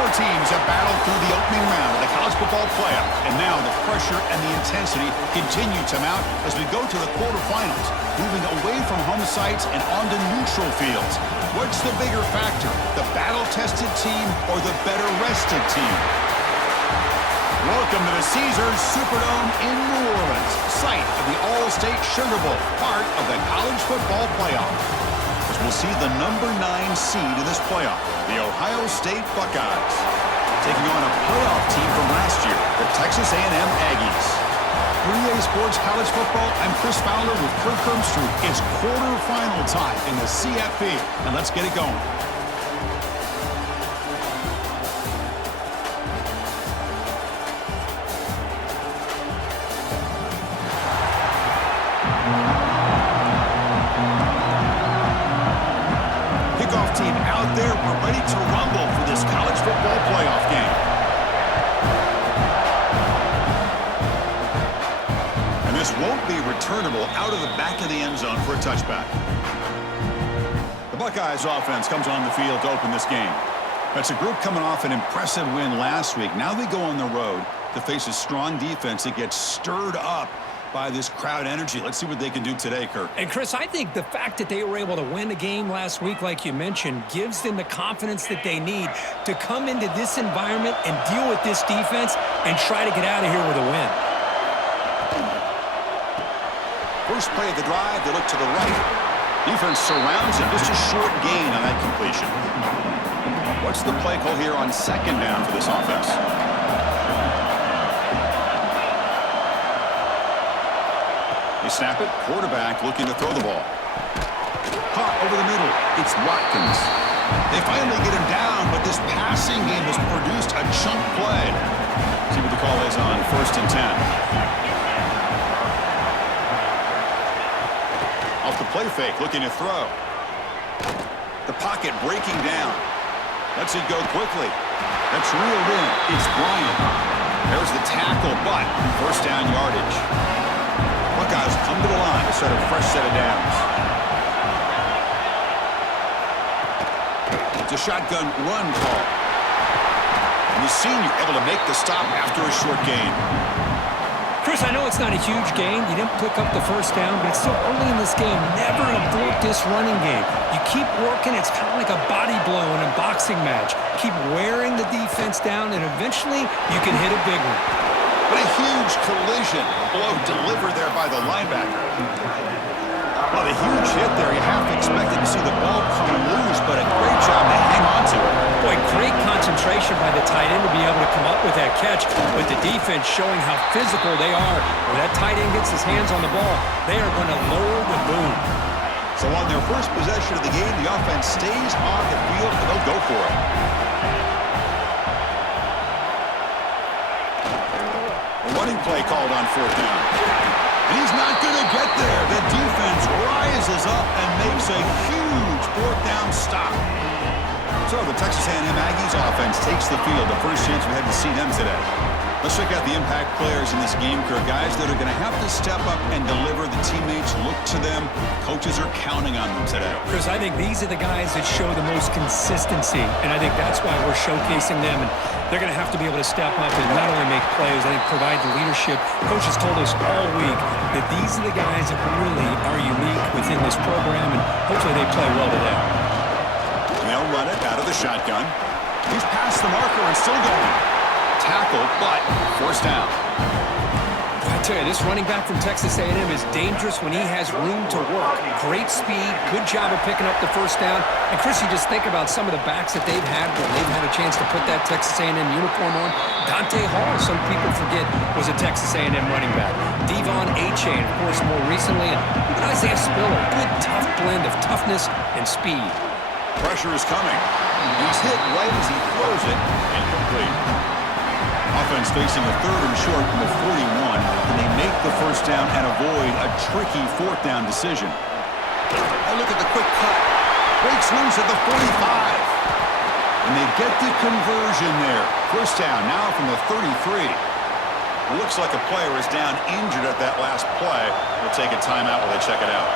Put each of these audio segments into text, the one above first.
Four teams have battled through the opening round of the college football playoff, and now the pressure and the intensity continue to mount as we go to the quarterfinals, moving away from home sites and onto neutral fields. What's the bigger factor, the battle-tested team or the better-rested team? Welcome to the Caesars Superdome in New Orleans, site of the All-State Sugar Bowl, part of the college football playoff. As we'll see the number 9 seed in this playoff, the Ohio State Buckeyes, taking on a playoff team from last year, the Texas A&M Aggies. For EA Sports College Football, I'm Chris Fowler with Kirk Herbstreit. It's quarterfinal time in the CFP, and let's get it going. Team out there, we're ready to rumble for this college football playoff game. And this won't be returnable out of the back of the end zone for a touchback. The Buckeyes offense comes on the field to open this game. That's a group coming off an impressive win last week. Now they go on the road to face a strong defense that gets stirred up by this crowd energy. Let's see what they can do today, Kirk. And, Chris, I think the fact that they were able to win the game last week, like you mentioned, gives them the confidence that they need to come into this environment and deal with this defense and try to get out of here with a win. First play of the drive, they look to the right. Defense surrounds him. Just a short gain on that completion. What's the play call here on second down for this offense? Snap it, quarterback looking to throw the ball. Caught over the middle, it's Watkins. They finally get him down, but this passing game has produced a chunk play. See what the call is on 1st and 10. Off the play fake, looking to throw. The pocket breaking down. Lets it go quickly. That's reeled in. It's Bryant. There's the tackle, but first down yardage. Buckeyes come to the line to set a fresh set of downs. It's a shotgun run call. And the senior able to make the stop after a short gain. Chris, I know it's not a huge gain. You didn't pick up the first down, but it's still early in this game. Never abort this running game. You keep working. It's kind of like a body blow in a boxing match. Keep wearing the defense down, and eventually you can hit a big one. What a huge collision blow delivered there by the linebacker. Well, a huge hit there. You half expected to see the ball come loose, but a great job to hang on to it. Boy, great concentration by the tight end to be able to come up with that catch, but the defense showing how physical they are. When that tight end gets his hands on the ball, they are going to lower the boom. So on their first possession of the game, the offense stays on the field, and they'll go for it. Running play called on 4th down. And he's not going to get there. The defense rises up and makes a huge 4th down stop. So the Texas A&M Aggies offense takes the field. The first chance we had to see them today. Let's check out the impact players in this game, Kirk. Guys that are going to have to step up and deliver. The teammates look to them. Coaches are counting on them today. Chris, I think these are the guys that show the most consistency, and I think that's why we're showcasing them. And they're going to have to be able to step up and not only make plays, I think provide the leadership. Coaches told us all week that these are the guys that really are unique within this program, and hopefully they play well today. They'll run it out of the shotgun. He's past the marker and still going. Tackle, but forced down. I tell you, this running back from Texas A&M is dangerous when he has room to work. Great speed, good job of picking up the first down. And Chris, you just think about some of the backs that they've had when they've had a chance to put that Texas A&M uniform on. Dante Hall, some people forget, was a Texas A&M running back. Devon Achane, of course, more recently. And even Isaiah Spiller, good tough blend of toughness and speed. Pressure is coming. He's hit right as he throws it. Incomplete. Offense facing a 3rd and short from the 41, and they make the first down and avoid a tricky 4th down decision. Oh, look at the quick cut. Breaks loose at the 45. And they get the conversion there. First down now from the 33. It looks like a player is down injured at that last play. We'll take a timeout while they check it out.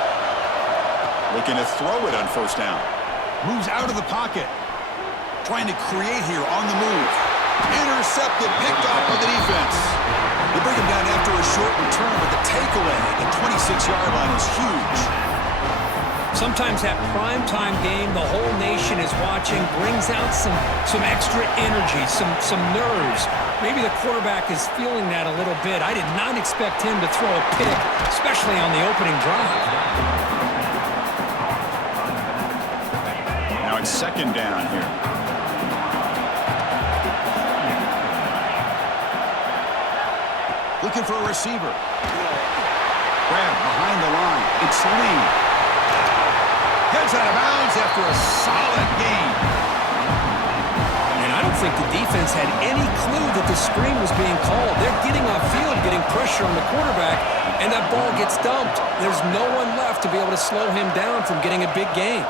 Looking to throw it on first down. Moves out of the pocket. Trying to create here on the move. Intercepted, picked off by the defense. They bring him down after a short return, but the takeaway at the 26-yard line is huge. Sometimes that primetime game, the whole nation is watching, brings out some extra energy, some nerves. Maybe the quarterback is feeling that a little bit. I did not expect him to throw a pick, especially on the opening drive. Now it's second down here. Looking for a receiver. Grab behind the line. It's Lee. Gets out of bounds after a solid gain. And I don't think the defense had any clue that the screen was being called. They're getting off field, getting pressure on the quarterback, and that ball gets dumped. There's no one left to be able to slow him down from getting a big gain.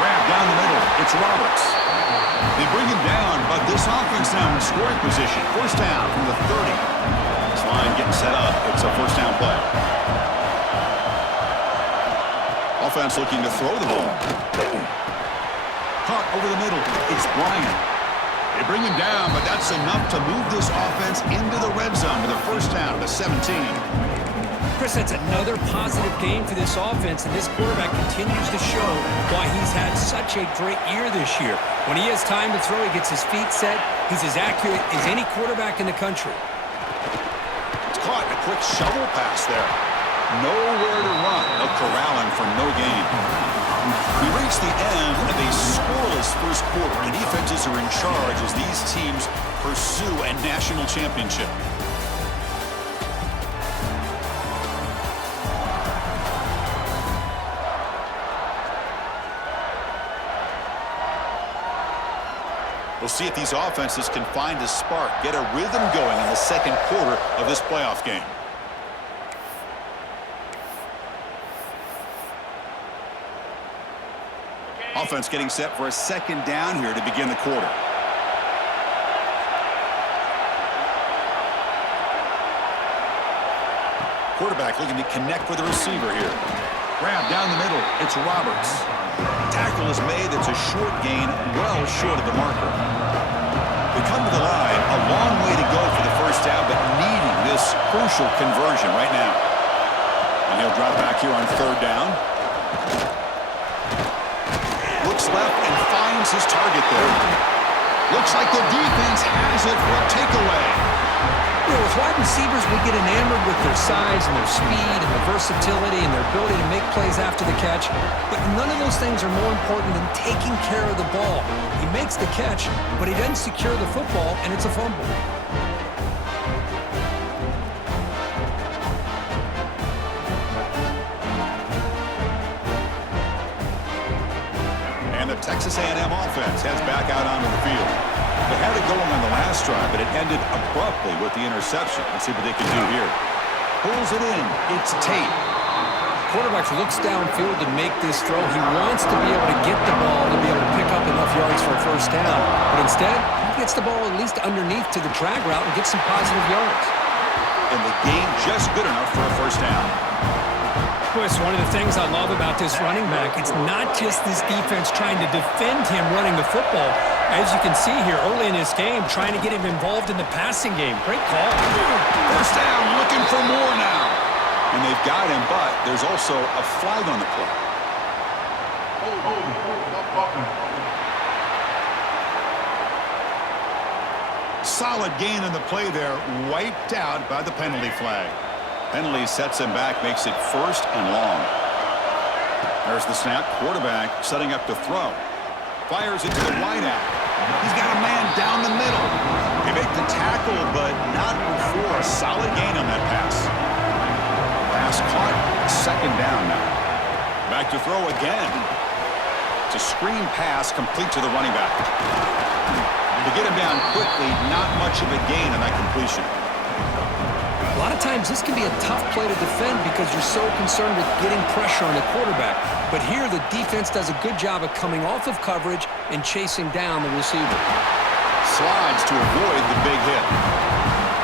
Grab down the middle. It's Roberts. They bring him down, but this offense now in scoring position. First down from the 30. This line getting set up. It's a first down play. Offense looking to throw the ball. Caught over the middle. It's Bryant. They bring him down, but that's enough to move this offense into the red zone with a first down to 17. Chris, that's another positive game for this offense, and this quarterback continues to show why he's had such a great year this year. When he has time to throw, he gets his feet set. He's as accurate as any quarterback in the country. It's caught. A quick shovel pass there. Nowhere to run. They'll corral him for no gain. We reach the end of a scoreless first quarter, and defenses are in charge as these teams pursue a national championship. We'll see if these offenses can find a spark, get a rhythm going in the second quarter of this playoff game. Offense getting set for a second down here to begin the quarter. Quarterback looking to connect with the receiver here. Grab down the middle. It's Roberts. Tackle is made. It's a short gain, well short of the marker. They come to the line. A long way to go for the first down, but needing this crucial conversion right now. And he'll drop back here on third down. Looks left and finds his target there. Looks like the defense has it for a takeaway. You know, with wide receivers, we get enamored with their size and their speed and their versatility and their ability to make plays after the catch. But none of those things are more important than taking care of the ball. He makes the catch, but he doesn't secure the football, and it's a fumble. Texas A&M offense heads back out onto the field. They had it going on the last drive, but it ended abruptly with the interception. Let's see what they can do here. Pulls it in. It's Tate. Quarterback looks downfield to make this throw. He wants to be able to get the ball to be able to pick up enough yards for a first down. But instead, he gets the ball at least underneath to the drag route and gets some positive yards. And the gain just good enough for a first down. Boy, it's one of the things I love about this running back. It's not just this defense trying to defend him running the football. As you can see here early in this game, trying to get him involved in the passing game. Great call. First down, looking for more now. And they've got him, but there's also a flag on the play. Solid gain on the play there, wiped out by the penalty flag. Penalty sets him back, makes it first and long. There's the snap. Quarterback setting up to throw. Fires it to the wideout. He's got a man down the middle. They make the tackle, but not before a solid gain on that pass. Pass caught. Second down now. Back to throw again. It's a screen pass complete to the running back. To get him down quickly, not much of a gain on that completion. A lot of times this can be a tough play to defend because you're so concerned with getting pressure on the quarterback. But here the defense does a good job of coming off of coverage and chasing down the receiver. Slides to avoid the big hit.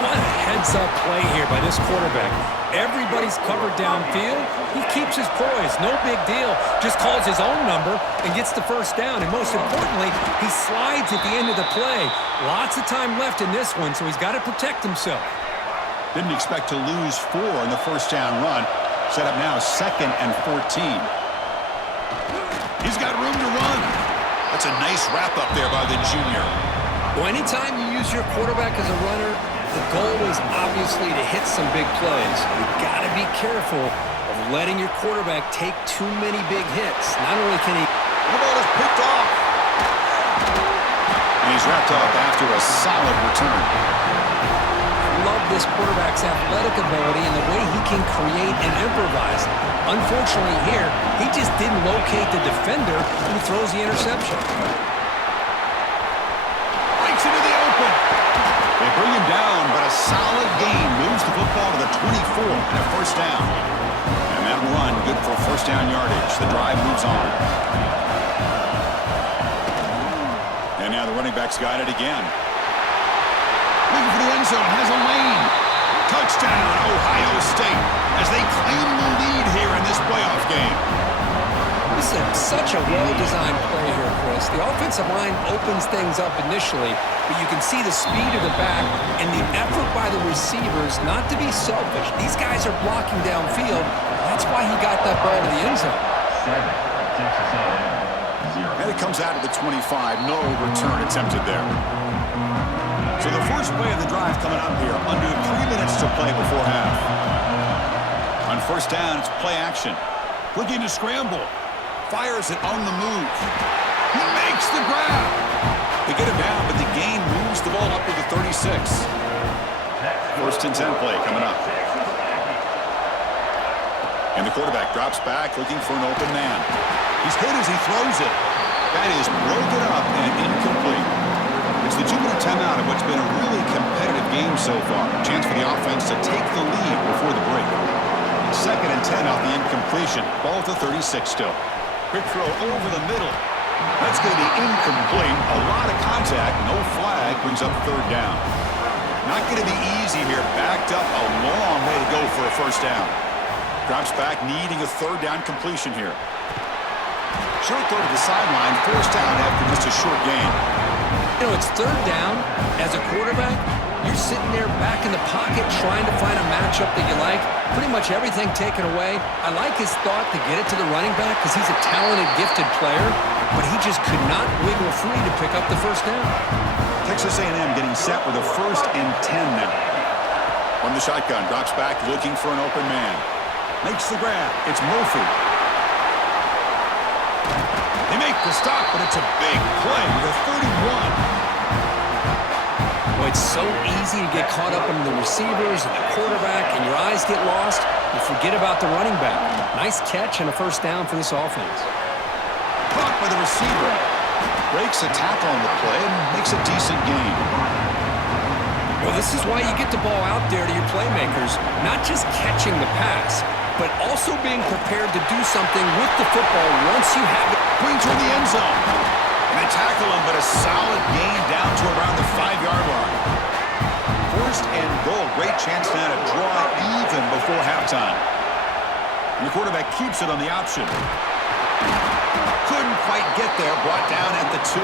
What a heads-up play here by this quarterback. Everybody's covered downfield. He keeps his poise. No big deal. Just calls his own number and gets the first down. And most importantly, he slides at the end of the play. Lots of time left in this one, so he's got to protect himself. Didn't expect to lose 4 in the first down run. Set up now 2nd and 14. He's got room to run. That's a nice wrap up there by the junior. Well, anytime you use your quarterback as a runner, the goal is obviously to hit some big plays. You've got to be careful of letting your quarterback take too many big hits. Not only can he... The ball is picked off. And he's wrapped up after a solid return. I love this quarterback's athletic ability and the way he can create and improvise. Unfortunately here, he just didn't locate the defender and he throws the interception. Breaks into the open. They bring him down, but a solid gain moves the football to the 24 and a first down. And that run, good for first down yardage. The drive moves on. And now the running back's got it again. Looking for the end zone, has a lane. Touchdown, Ohio State, as they claim the lead here in this playoff game. This is such a well-designed play here, Chris. The offensive line opens things up initially, but you can see the speed of the back and the effort by the receivers not to be selfish. These guys are blocking downfield. That's why he got that ball to the end zone. And it comes out of the 25. No return attempted there. So the first play of the drive coming up here, under 3 minutes to play before half. On first down, it's play action. Looking to scramble. Fires it on the move. He makes the grab. They get him down, but the gain moves the ball up to the 36. First and 10 play coming up. And the quarterback drops back, looking for an open man. He's hit as he throws it. That is broken up and incomplete. It's the 2-minute timeout of what's been a really competitive game so far. Chance for the offense to take the lead before the break. 2nd and 10 off the incompletion. Ball at the 36 still. Quick throw over the middle. That's going to be incomplete. A lot of contact. No flag. Brings up 3rd down. Not going to be easy here. Backed up a long way to go for a first down. Drops back, needing a 3rd down completion here. Short throw to the sideline. Forced down after just a short gain. You know, it's 3rd down. As a quarterback, you're sitting there back in the pocket trying to find a matchup that you like. Pretty much everything taken away. I like his thought to get it to the running back because he's a talented, gifted player, but he just could not wiggle free to pick up the first down. Texas A&M getting set with a 1st and 10 now. From the shotgun, drops back, looking for an open man. Makes the grab. It's Murphy. They make the stop, but it's a big play. The 31. Well, it's so easy to get caught up in the receivers and the quarterback, and your eyes get lost. You forget about the running back. Nice catch and a first down for this offense. Caught by the receiver. Breaks a tackle on the play and makes a decent gain. Well, this is why you get the ball out there to your playmakers, not just catching the pass, but also being prepared to do something with the football once you have it. Brings her in the end zone. And they tackle him, but a solid gain down to around the 5-yard line. 1st and goal. Great chance now to draw even before halftime. And the quarterback keeps it on the option. Couldn't quite get there. Brought down at the 2.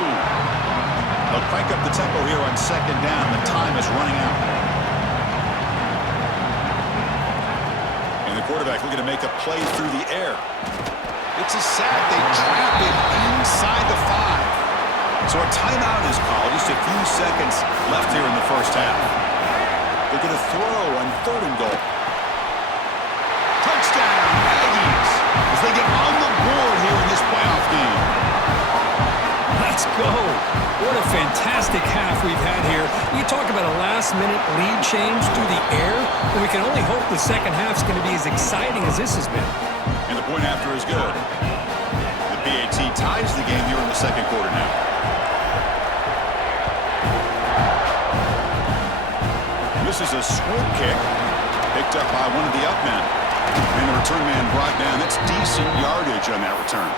They'll crank up the tempo here on 2nd down. The time is running out. And the quarterback looking to make a play through the air. It's a sack. They trap it inside the 5. So a timeout is called. Just a few seconds left here in the first half. They're going to throw on 3rd and goal. Touchdown, Aggies, as they get on the board here in this playoff game. Let's go. What a fantastic half we've had here. You talk about a last-minute lead change through the air, and we can only hope the second half's going to be as exciting as this has been. And the point after is good. The BAT ties the game here in the 2nd quarter now. This is a swoop kick picked up by one of the up men. And the return man brought down. That's decent yardage on that return.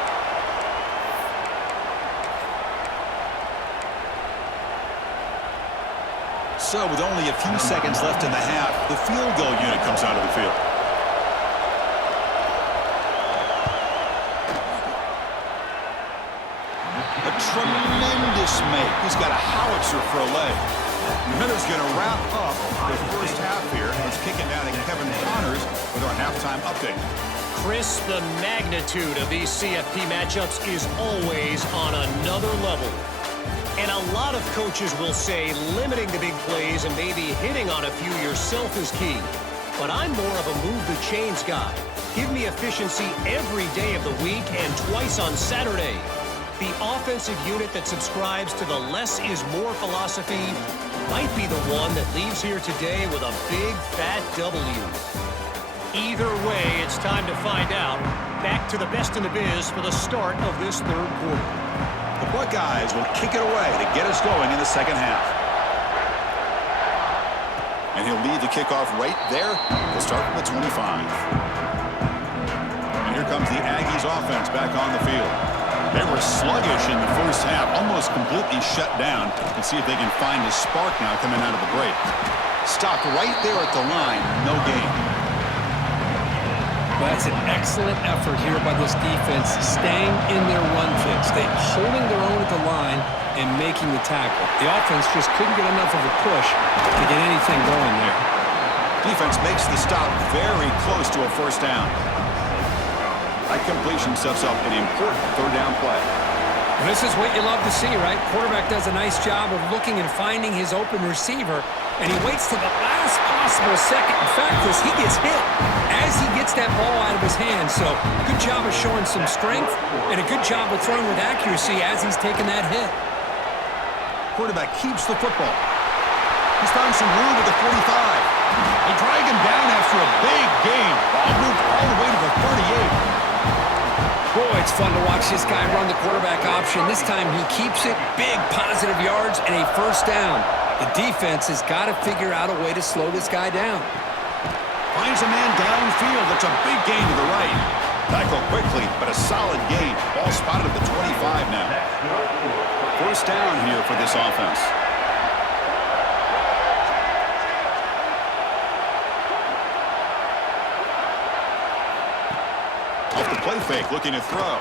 So with only a few seconds left in the half, the field goal unit comes out of the field. A tremendous make. He's got a howitzer for a leg. Miller's going to wrap up the first half here. It's kicking down to Kevin Connors with our halftime update. Chris, the magnitude of these CFP matchups is always on another level. And a lot of coaches will say limiting the big plays and maybe hitting on a few yourself is key. But I'm more of a move the chains guy. Give me efficiency every day of the week and twice on Saturday. The offensive unit that subscribes to the less is more philosophy might be the one that leaves here today with a big fat W. Either way, it's time to find out. Back to the best in the biz for the start of this third quarter. The Buckeyes will kick it away to get us going in the second half. And he'll lead the kickoff right there. He'll start from the 25. And here comes the Aggies offense back on the field. They were sluggish in the first half, almost completely shut down. And see if they can find a spark now coming out of the break. Stopped right there at the line, no gain. Well, that's an excellent effort here by this defense, staying in their run fix. They holding their own at the line and making the tackle. The offense just couldn't get enough of a push to get anything going there. Defense makes the stop very close to a first down. That completion sets up an important third down play. And this is what you love to see, right? Quarterback does a nice job of looking and finding his open receiver, and he waits to the last possible second. In fact, he gets hit as he gets that ball out of his hand. So good job of showing some strength and a good job of throwing with accuracy as he's taking that hit. Quarterback keeps the football. He's found some room at the 45. They drag him down after a big gain. Ball moved all the way to the 38. Boy, it's fun to watch this guy run the quarterback option. This time he keeps it, big positive yards, and a first down. The defense has got to figure out a way to slow this guy down. Finds a man downfield. That's a big gain to the right. Tackle quickly, but a solid gain. Ball spotted at the 25 now. First down here for this offense. Off the play fake, looking to throw.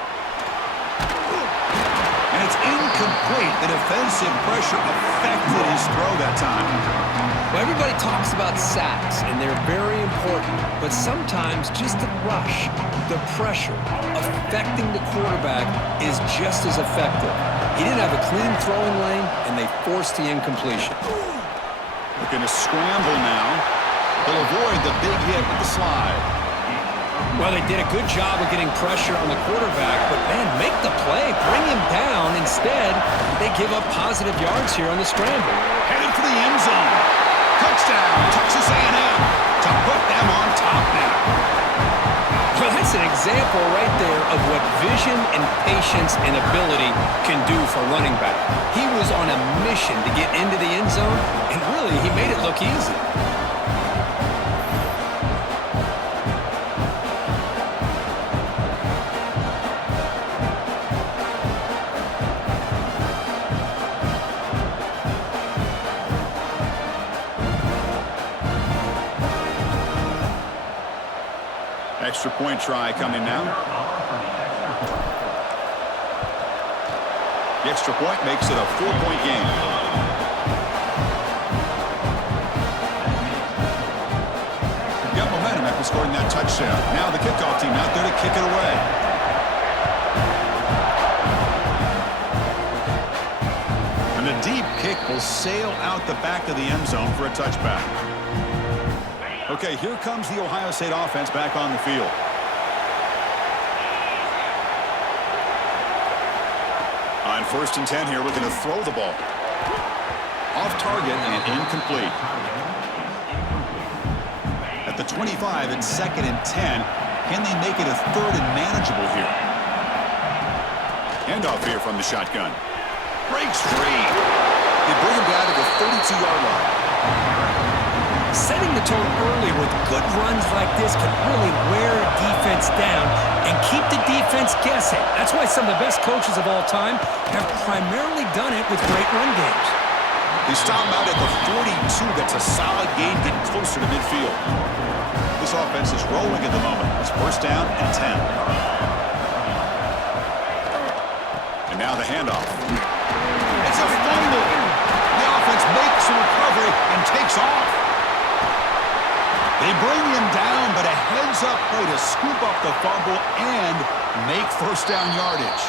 And it's incomplete. The defensive pressure affected his throw that time. Well, everybody talks about sacks, and they're very important. But sometimes just the rush, the pressure, affecting the quarterback is just as effective. He didn't have a clean throwing lane, and they forced the incompletion. Looking to scramble now. He'll avoid the big hit with the slide. Well, they did a good job of getting pressure on the quarterback, but, man, make the play. Bring him down. Instead, they give up positive yards here on the scramble. Headed for the end zone. Touchdown, Texas A&M to put them on top now. Well, that's an example right there of what vision and patience and ability can do for running back. He was on a mission to get into the end zone, and really, he made it look easy. Extra point try coming now. The extra point makes it a 4-point game. Got momentum after scoring that touchdown. Now the kickoff team out there to kick it away. And the deep kick will sail out the back of the end zone for a touchback. Okay, here comes the Ohio State offense back on the field. On 1st and 10 here, looking to throw the ball. Off target and incomplete. At the 25, it's 2nd and 10. Can they make it a 3rd and manageable here? Handoff here from the shotgun. Breaks free. They bring him down to the 32-yard line. Setting the tone early with good runs like this can really wear a defense down and keep the defense guessing. That's why some of the best coaches of all time have primarily done it with great run games. They stop him out at the 42. That's a solid gain, getting closer to midfield. This offense is rolling at the moment. It's first down and 10. And now the handoff. It's a fumble. The offense makes a recovery and takes off. They bring him down, but a heads-up play to scoop up the fumble and make first down yardage.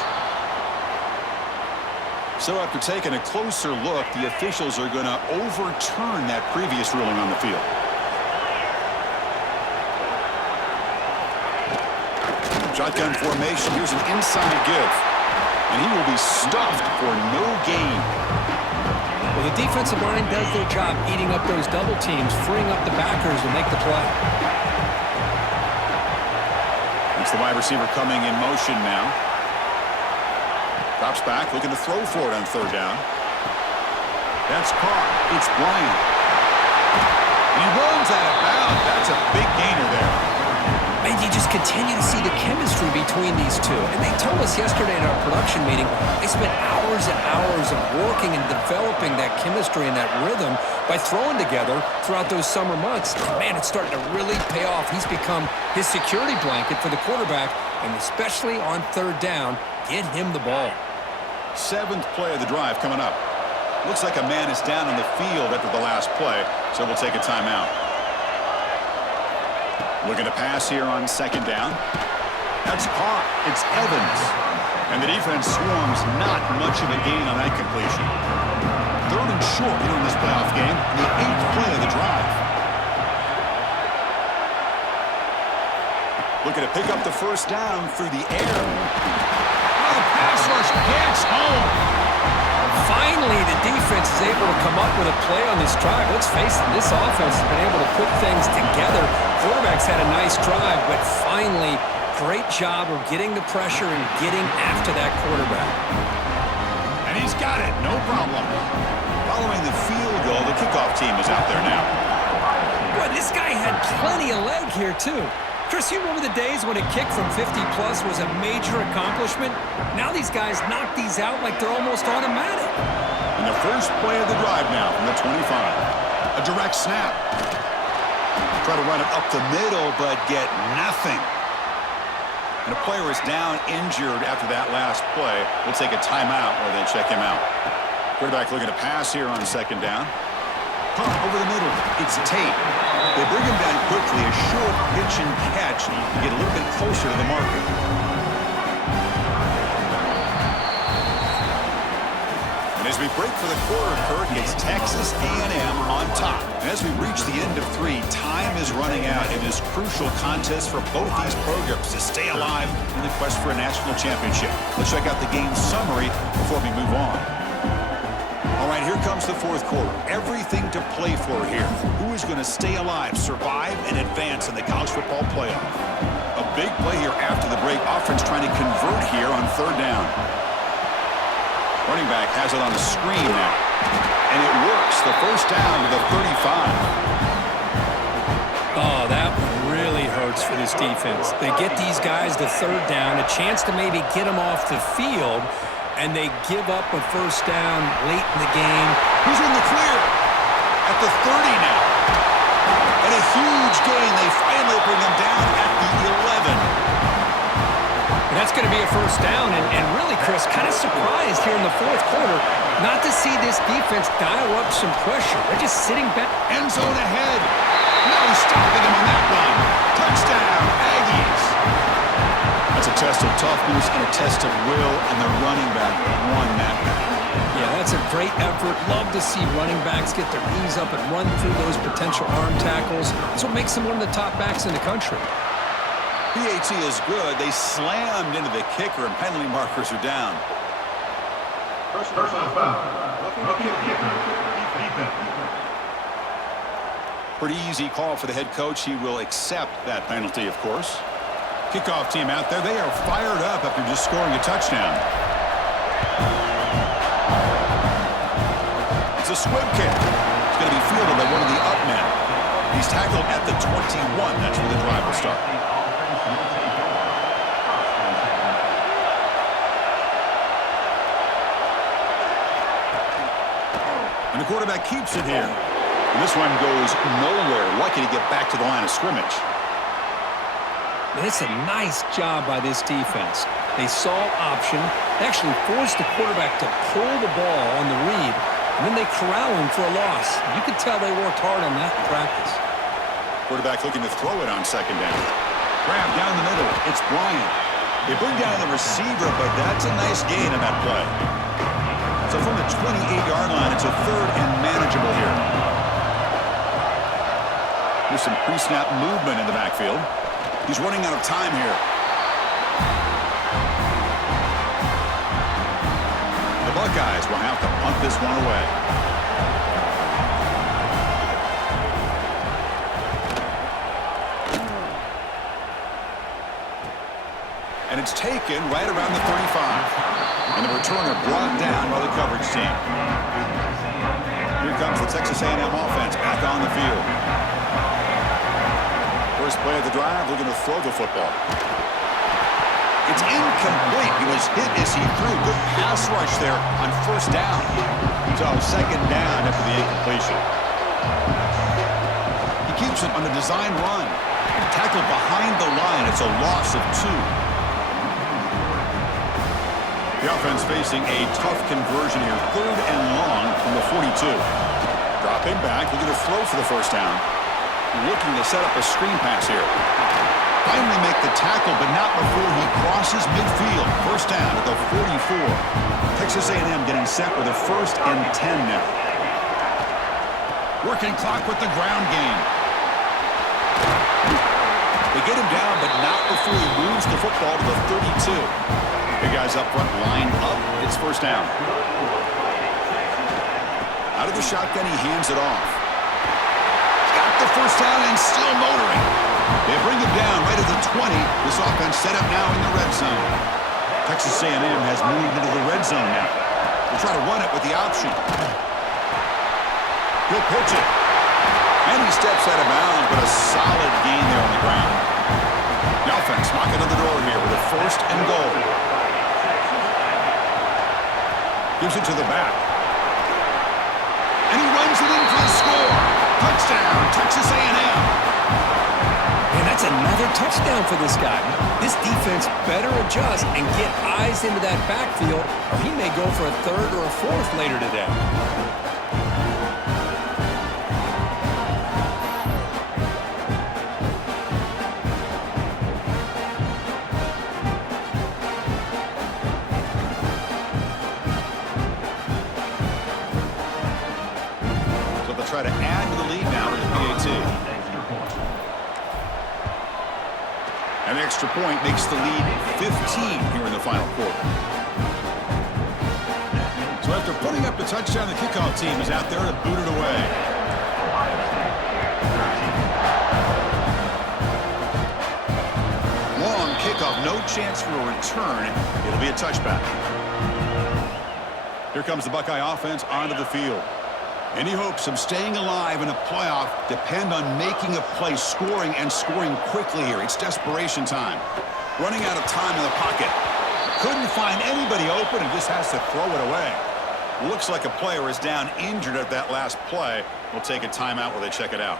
So after taking a closer look, the officials are going to overturn that previous ruling on the field. Shotgun formation. Here's an inside give. And he will be stuffed for no gain. Well, the defensive line does their job eating up those double teams, freeing up the backers to make the play. It's the wide receiver coming in motion now. Drops back, looking to throw for it on third down. That's caught. It's Bryant. And he runs out of bounds. That's a big gainer there. And you just continue to see the chemistry between these two. And they told us yesterday in our production meeting, they spent hours and hours of working and developing that chemistry and that rhythm by throwing together throughout those summer months. And man, it's starting to really pay off. He's become his security blanket for the quarterback, and especially on third down, get him the ball. Seventh play of the drive coming up. Looks like a man is down on the field after the last play, so we'll take a timeout. Looking to pass here on second down. That's caught. It's Evans. And the defense swarms, not much of a gain on that completion. Third and short here in this playoff game, the 8th play of the drive. Looking to pick up the first down through the air. Oh, the pass rush gets home. Finally, the defense is able to come up with a play on this drive. Let's face it, this offense has been able to put things together. Quarterback's had a nice drive, but finally, great job of getting the pressure and getting after that quarterback. And he's got it, no problem. Following the field goal, the kickoff team is out there now. Boy, this guy had plenty of leg here, too. Chris, you remember the days when a kick from 50-plus was a major accomplishment? Now these guys knock these out like they're almost automatic. And the first play of the drive now from the 25. A direct snap. Try to run it up the middle, but get nothing. And a player is down injured after that last play. We'll take a timeout while they check him out. Quarterback looking to pass here on second down. Punt over the middle. It's Tate. They bring him down quickly. A short pitch and catch to get a little bit closer to the marker. And as we break for the quarter, Kurt, it's Texas A&M on top. And as we reach the end of 3, time is running out in this crucial contest for both these programs to stay alive in the quest for a national championship. Let's check out the game summary before we move on. All right, here comes the fourth quarter. Everything to play for here. Who is going to stay alive, survive, and advance in the college football playoff? A big play here after the break. Offense trying to convert here on third down. Running back has it on the screen now. And it works. The first down to the 35. Oh, that one really hurts for this defense. They get these guys to third down, a chance to maybe get them off the field, and they give up a first down late in the game. He's in the clear at the 30 now. And a huge gain. They finally bring him down at the 11. And that's going to be a first down. And really, Chris, kind of surprised here in the fourth quarter not to see this defense dial up some pressure. They're just sitting back. End zone ahead. No stopping him on that one. Touchdown, Aggies. That's a test of toughness and a test of will, and the running back won that battle. Yeah, that's a great effort. Love to see running backs get their knees up and run through those potential arm tackles. That's what makes them one of the top backs in the country. PAT is good. They slammed into the kicker, and penalty markers are down. Personal foul. Rookie kicker. Defense. Pretty easy call for the head coach. He will accept that penalty, of course. Kickoff team out there. They are fired up after just scoring a touchdown. It's a swim kick. It's going to be fielded by one of the up men. He's tackled at the 21. That's where the drive will start. And the quarterback keeps it here. And this one goes nowhere. Lucky to get back to the line of scrimmage. It's a nice job by this defense. They saw option, they actually forced the quarterback to pull the ball on the read, and then they corral him for a loss. You could tell they worked hard on that in practice. Quarterback looking to throw it on second down. Grab down the middle. It's Bryant. They bring down the receiver, but that's a nice gain on that play. So from the 28-yard line, it's a third and manageable here. There's some pre-snap movement in the backfield. He's running out of time here. The Buckeyes will have to punt this one away. And it's taken right around the 35. And the returner brought down by the coverage team. Here comes the Texas A&M offense back on the field. First play of the drive, looking to throw the football. It's incomplete. He was hit as he threw. Good pass rush there on first down. So second down after the incompletion. He keeps it on the design run. Tackled behind the line. It's a loss of 2. The offense facing a tough conversion here. Third and long from the 42. Dropping back, looking to throw for the first down. Looking to set up a screen pass here. Finally make the tackle, but not before he crosses midfield. First down at the 44. Texas A&M getting set with a first and 10 now. Working clock with the ground game. They get him down, but not before he moves the football to the 32. The guys up front lined up. It's first down. Out of the shotgun, he hands it off. The first down and still motoring. They bring him down right at the 20. This offense set up now in the red zone. Texas A&M has moved into the red zone now. They'll try to run it with the option. He'll pitch it. And he steps out of bounds, but a solid gain there on the ground. The offense knocking on the door here with a first and goal. Gives it to the back. And he runs it in for the score. Touchdown, Texas A&M. And that's another touchdown for this guy. This defense better adjust and get eyes into that backfield, or he may go for a third or a fourth later today. Try to add to the lead now with the PAT. An extra point makes the lead 15 here in the final quarter. So after putting up the touchdown, the kickoff team is out there to boot it away. Long kickoff, no chance for a return. It'll be a touchback. Here comes the Buckeye offense onto the field. Any hopes of staying alive in a playoff depend on making a play, scoring, and scoring quickly here. It's desperation time. Running out of time in the pocket. Couldn't find anybody open and just has to throw it away. Looks like a player is down injured at that last play. We'll take a timeout while they check it out.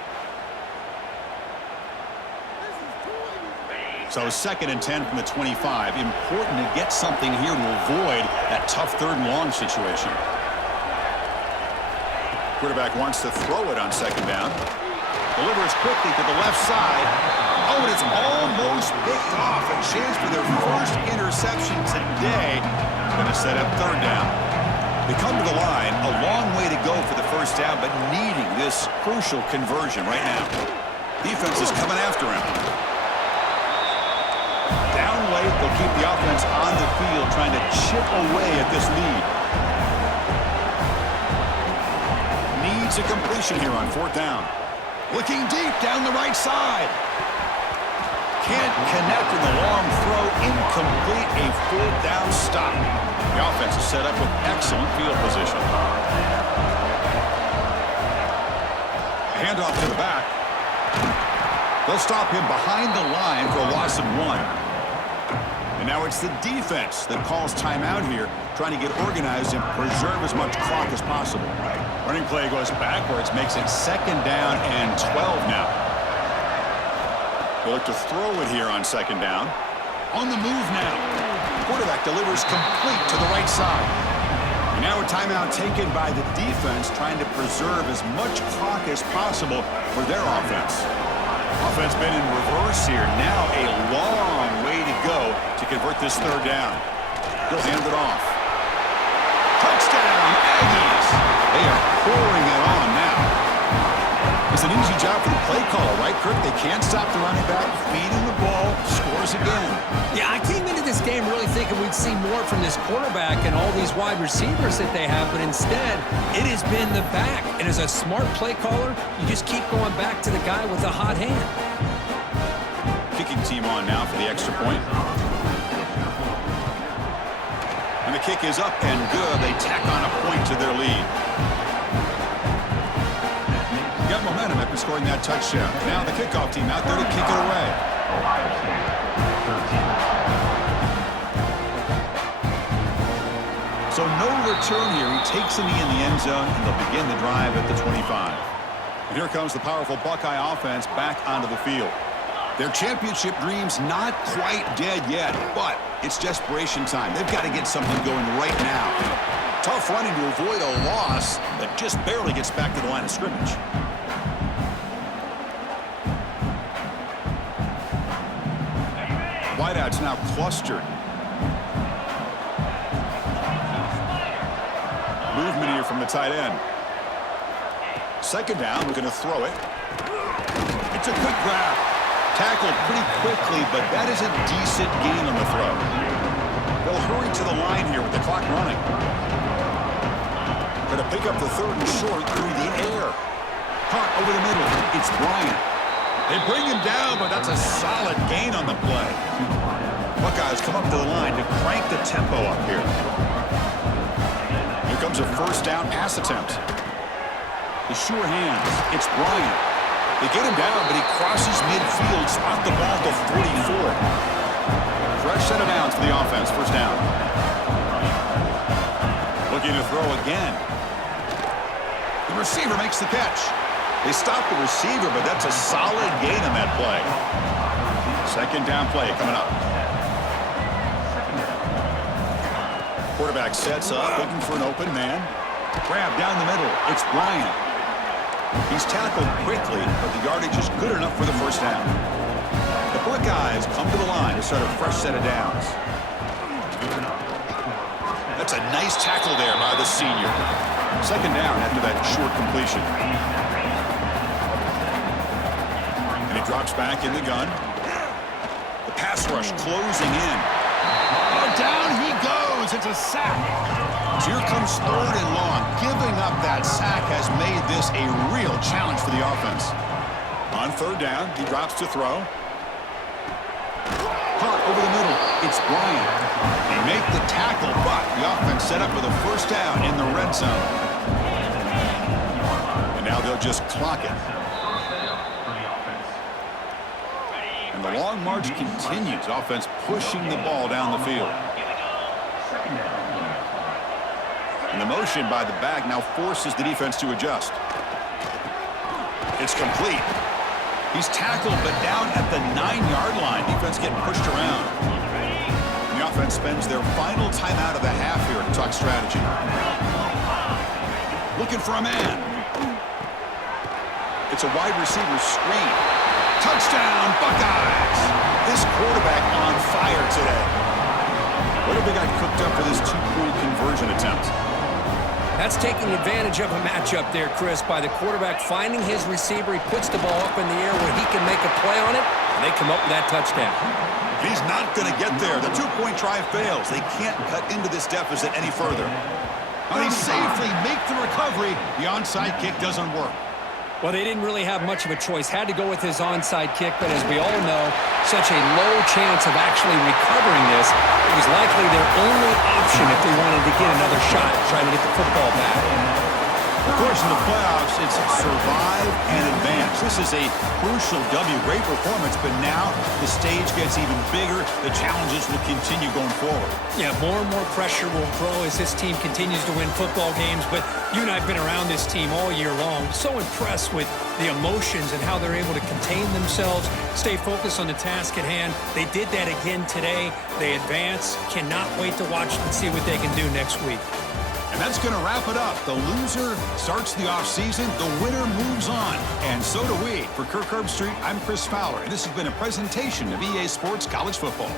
So second and 10 from the 25. Important to get something here to avoid that tough third and long situation. Quarterback wants to throw it on second down. Delivers quickly to the left side. Oh, and it's almost picked off. A chance for their first interception today. Going to set up third down. They come to the line. A long way to go for the first down, but needing this crucial conversion right now. Defense is coming after him. Down late, they'll keep the offense on the field, trying to chip away at this lead. Needs a completion here on fourth down. Looking deep down the right side. Can't connect in the long throw. Incomplete. A fourth down stop. The offense is set up with excellent field position. Handoff to the back. They'll stop him behind the line for a loss of 1. And now it's the defense that calls timeout here, trying to get organized and preserve as much clock as possible. Running play goes backwards, makes it 2nd down and 12 now. They look to throw it here on 2nd down. On the move now. Quarterback delivers complete to the right side. And now a timeout taken by the defense, trying to preserve as much clock as possible for their offense. Offense been in reverse here. Now a long way to go to convert this 3rd down. He'll hand it off. Touchdown, Aggies! They are pouring it on now. It's an easy job for the play caller, right, Kirk? They can't stop the running back, feeding the ball, scores again. Yeah, I came into this game really thinking we'd see more from this quarterback and all these wide receivers that they have, but instead, it has been the back. And as a smart play caller, you just keep going back to the guy with the hot hand. Kicking team on now for the extra point. And the kick is up and good. They tack on a point to their lead. Got momentum after scoring that touchdown. Now the kickoff team out there to kick it away. So no return here. He takes a knee in the end zone, and they'll begin the drive at the 25. And here comes the powerful Buckeye offense back onto the field. Their championship dreams not quite dead yet, but it's desperation time. They've got to get something going right now. Tough running to avoid a loss, but just barely gets back to the line of scrimmage. Wideouts now clustered. Movement here from the tight end. 2nd down, we're going to throw it. It's a good grab. Tackled pretty quickly, but that is a decent gain on the throw. They'll hurry to the line here with the clock running. Going to pick up the 3rd and short through the air. Caught over the middle. It's Bryant. They bring him down, but that's a solid gain on the play. Buckeyes come up to the line to crank the tempo up here. Here comes a 1st down pass attempt. The sure hands. It's Bryant. They get him down, but he crosses midfield, spot the ball to 44. Fresh set of downs for the offense. 1st down. Looking to throw again. The receiver makes the catch. They stop the receiver, but that's a solid gain on that play. 2nd down play coming up. Quarterback sets up, looking for an open man. Grab down the middle. It's Bryant. He's tackled quickly, but the yardage is good enough for the 1st down. The Buckeyes come to the line to start a fresh set of downs. That's a nice tackle there by the senior. 2nd down after that short completion. And he drops back in the gun. The pass rush closing in. Oh, down he goes. It's a sack. So here comes 3rd and long. Giving up that sack has made this a real challenge for the offense. On 3rd down, he drops to throw. Caught over the middle. It's Bryant. They make the tackle, but the offense set up with a 1st down in the red zone. And now they'll just clock it. And the long march continues. Offense pushing the ball down the field. And the motion by the back now forces the defense to adjust. It's complete. He's tackled, but down at the 9-yard line. Defense getting pushed around. And the offense spends their final timeout of the half here to talk strategy. Looking for a man. It's a wide receiver screen. Touchdown, Buckeyes! This quarterback on fire today. What have they got cooked up for this 2-point conversion attempt? That's taking advantage of a matchup there, Chris, by the quarterback finding his receiver. He puts the ball up in the air where he can make a play on it, and they come up with that touchdown. He's not going to get there. The 2-point try fails. They can't cut into this deficit any further. Now they safely make the recovery. The onside kick doesn't work. Well, they didn't really have much of a choice. Had to go with his onside kick, but as we all know, such a low chance of actually recovering this. It was likely their only option if they wanted to get another shot, trying to get the football back. Of course, in the playoffs, it's survive and advance. This is a crucial W. Great performance, but now the stage gets even bigger. The challenges will continue going forward. Yeah, more and more pressure will grow as this team continues to win football games, but you and I have been around this team all year long. So impressed with the emotions and how they're able to contain themselves, stay focused on the task at hand. They did that again today. They advance. Cannot wait to watch and see what they can do next week. And that's going to wrap it up. The loser starts the offseason. The winner moves on. And so do we. For Kirk Herbstreit, I'm Chris Fowler. And this has been a presentation of EA Sports College Football.